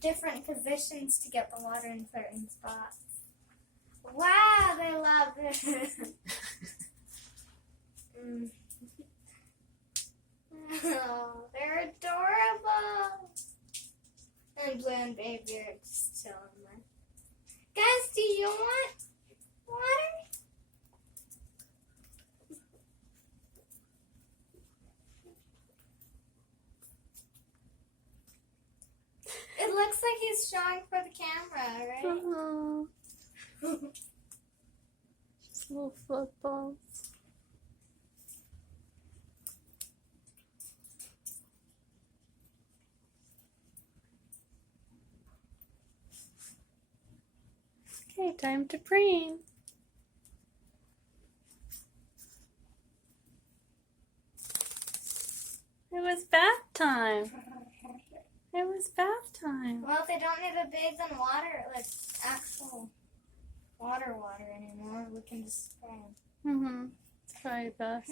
different positions to get the water in certain spots. Wow, they love it. Oh, they're adorable. And Blue and Baby are just chilling there. Guys, do you want water? It looks like he's showing for the camera, right? Just little footballs. Okay, time to preen. It was bath time. It was bath time. Well, if they don't need to bathe in water, like actual water anymore, we can just spray. It's probably best.